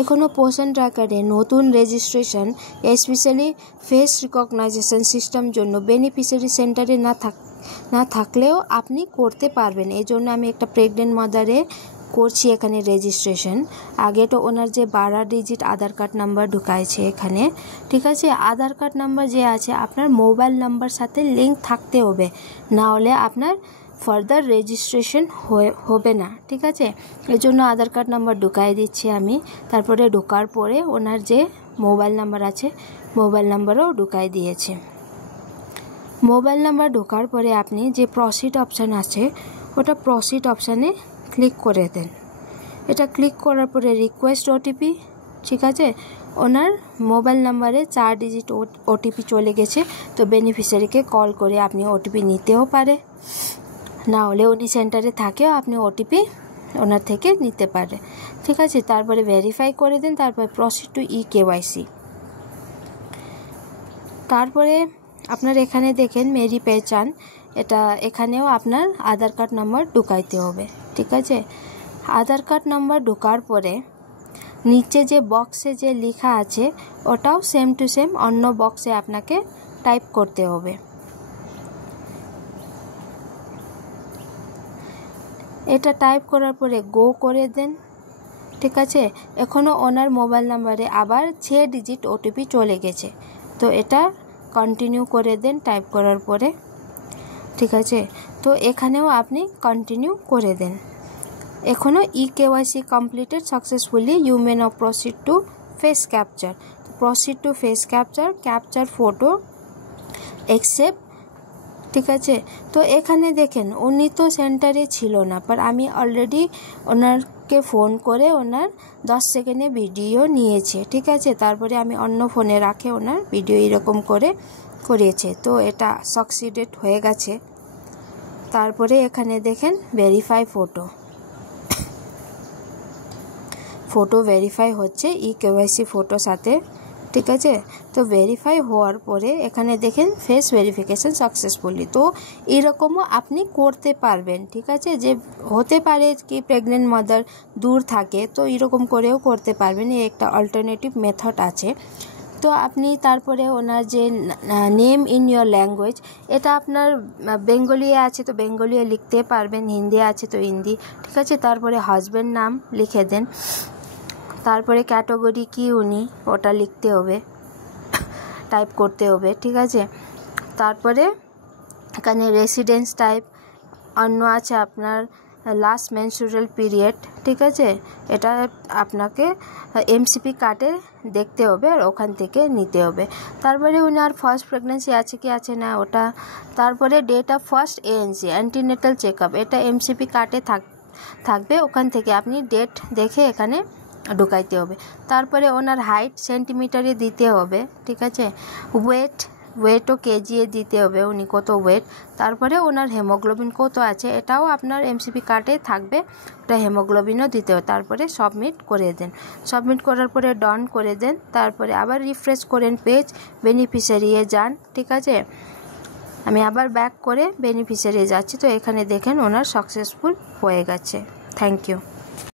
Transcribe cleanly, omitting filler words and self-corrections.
এখনও পোষণ ট্র্যাকারে নতুন registration specially face recognition system জন্য বেনিফিশিয়ারি সেন্টারে না থাকলেও আপনি করতে পারবেন। এই জন্য আমি একটা প্রেগনেন্ট মাদারে করছি এখানে রেজিস্ট্রেশন। আগে তো ওনার যে 12 ডিজিট আধার কার্ড নাম্বার ঢুকাইছে এখানে, ঠিক আছে। আধার কার্ড নাম্বার যে আছে আপনার মোবাইল নাম্বার সাথে লিঙ্ক থাকতে হবে, না হলে আপনার ফার্দার রেজিস্ট্রেশন হবে না, ঠিক আছে। এই জন্য আধার কার্ড নাম্বার ঢুকাই দিচ্ছি আমি। তারপরে ঢোকার পরে ওনার যে মোবাইল নাম্বার আছে মোবাইল নাম্বারও ঢুকাই দিয়েছে। মোবাইল নাম্বার ঢোকার পরে আপনি যে প্রসিড অপশান আছে ওটা প্রসিড অপশানে ক্লিক করে দেন। এটা ক্লিক করার পরে রিকোয়েস্ট ওটিপি, ঠিক আছে। ওনার মোবাইল নাম্বারে 4 ডিজিট ওটিপি চলে গেছে, তো বেনিফিশিয়ারিকে কল করে আপনি ওটিপি নিতেও পারে, না হলে উনি সেন্টারে থাকেও আপনি ওটিপি ওনার থেকে নিতে পারে, ঠিক আছে। তারপরে ভেরিফাই করে দেন, তারপরে প্রসিড টু ইকেওয়াইসি। তারপরে আপনার এখানে দেখেন মেরি পেহচান, এটা এখানেও আপনার আধার কার্ড নাম্বার ঢুকাইতে হবে, ঠিক আছে। আধার কার্ড নাম্বার ঢোকার পরে নিচে যে বক্সে যে লেখা আছে ওটাও সেম টু সেম অন্য বক্সে আপনাকে টাইপ করতে হবে। এটা টাইপ করার পরে গো করে দেন, ঠিক আছে। এখনও ওনার মোবাইল নাম্বারে আবার 6 ডিজিট ওটিপি চলে গেছে, তো এটা কন্টিনিউ করে দেন টাইপ করার পরে, ঠিক আছে। তো এখানেও আপনি কন্টিনিউ করে দেন। এখনও eKYC completed successfully, you may now proceed to face capture. Proceed to face capture photo accept, ঠিক আছে। তো এখানে দেখেন উনি তো সেন্টারে ছিল না, বাট আমি অলরেডি ওনারকে ফোন করে ওনার 10 সেকেন্ডে ভিডিও নিয়েছে, ঠিক আছে। তারপরে আমি অন্য ফোনে রাখে ওনার ভিডিও এরকম করে করিয়েছে, তো এটা সাকসিডেড হয়ে গেছে। তারপরে এখানে দেখেন ভেরিফাই ফটো ভেরিফাই হচ্ছে ইকেওয়াইসি ফটো সাথে, ঠিক আছে। তো ভেরিফাই হওয়ার পরে এখানে দেখেন ফেস ভেরিফিকেশন সাকসেসফুলি। তো এরকমও আপনি করতে পারবেন, ঠিক আছে। যে হতে পারে কি প্রেগনেন্ট মাদার দূর থাকে, তো এরকম করেও করতে পারবেন, এই একটা অল্টারনেটিভ মেথড আছে। তো আপনি তারপরে ওনার যে নেম ইন ইয়োর ল্যাঙ্গুয়েজ, এটা আপনার বেঙ্গলি আছে তো বেঙ্গলি লিখতে পারবেন, হিন্দি আছে তো হিন্দি, ঠিক আছে। তারপরে হাজব্যান্ড নাম লিখে দেন, তারপরে ক্যাটাগরি কি উনি ওটা লিখতে হবে, টাইপ করতে হবে, ঠিক আছে। তারপরে এখানে রেসিডেন্স টাইপ অন্য আছে আপনার লাস্ট মেনস্ট্রুয়াল পিরিয়ড, ঠিক আছে। এটা আপনাকে এমসিপি কার্ডে দেখতে হবে আর ওখান থেকে নিতে হবে। তারপরে উনার ফার্স্ট প্রেগনেন্সি আছে কি আছে না ওটা। তারপরে date of first ANC antenatal checkup, এটা এমসিপি কার্ডে থাকবে, ওখান থেকে আপনি ডেট দেখে এখানে ঢুকাইতে হবে। তারপরে ওনার হাইট সেন্টিমিটারে দিতে হবে, ঠিক আছে। ওয়েটও কেজিয়ে দিতে হবে, উনি কত ওয়েট। তারপরে ওনার হেমোগ্লোবিন কত আছে এটাও আপনার এমসিপি কার্ডে থাকবে, ওটা হেমোগ্লোবিনও দিতে হবে। তারপরে সাবমিট করে দেন, সাবমিট করার পরে ডান করে দেন। তারপরে আবার রিফ্রেশ করেন পেজ, বেনিফিশিয়ারি যান, ঠিক আছে। আমি আবার ব্যাক করে বেনিফিশিয়ারি যাচ্ছি, তো এখানে দেখেন ওনার সাকসেসফুল হয়ে গেছে। Thank you.